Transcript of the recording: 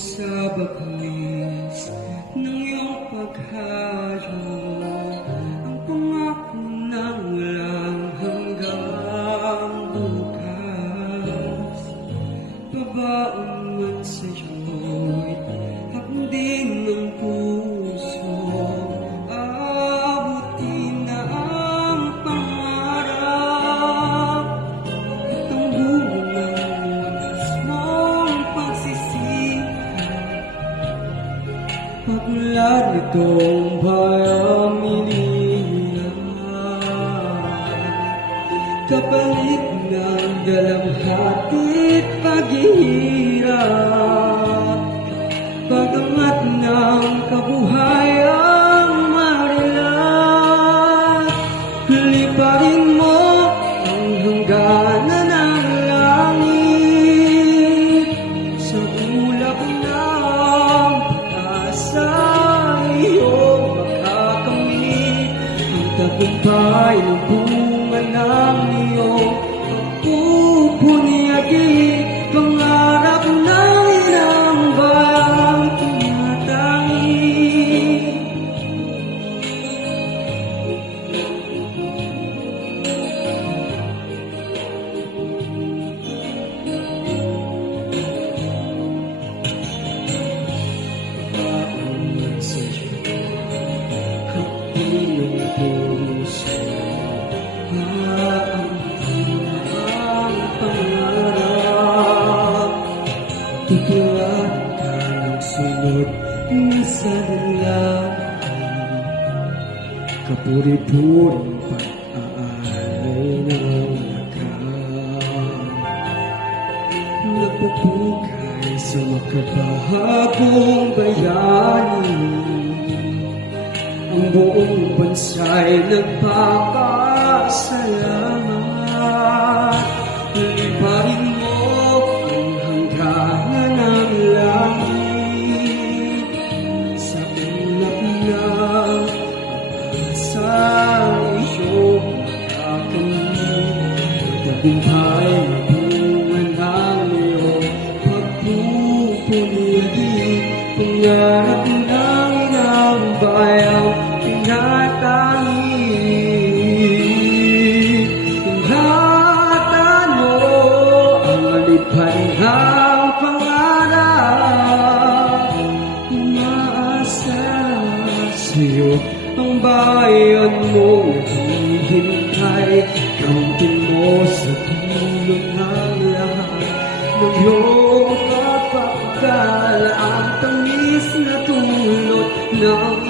Sa bagwis ng iyong paghayo, ang pangako ng walang hanggang bukas. Babaon man sa'yo'y hapdin ng puso, aabutin na ang pangarap at ang bunga ng wagas mong pagsisisi. Pagmulan nitong bayang inilan, kapalit ng dalamhati't paghihirap, pagangat ng kabuhayang marilat, liparin mo ang hangganan ng langit sa ulap ng sa iyong makakamit ang tagumpay ng bunga ng iyong pagpupunyagi, pangarap ng inang bayang tumatangi. Tutulad ka ng sunod na sa lalaki, kapuri-puring pag-aalay ng lakas, nagpupukay sa makabahagong bayani. Ang buong bansa'y nagpapasalamat. Liparin mo ang hangganan ng langit sa ulap ng sa iyong makakamit. Tagumpay na bunga ng iyong pagpupunyagi, pangarap ng inang bayang tinatangi. Ingatan mo ang maliphanghang pangarap, umaasa sa'yo ang bayan mo naghihintay. Kauntin mo sa dulo ng lahat ng iyong kapagdala, ang tamis na tulot ng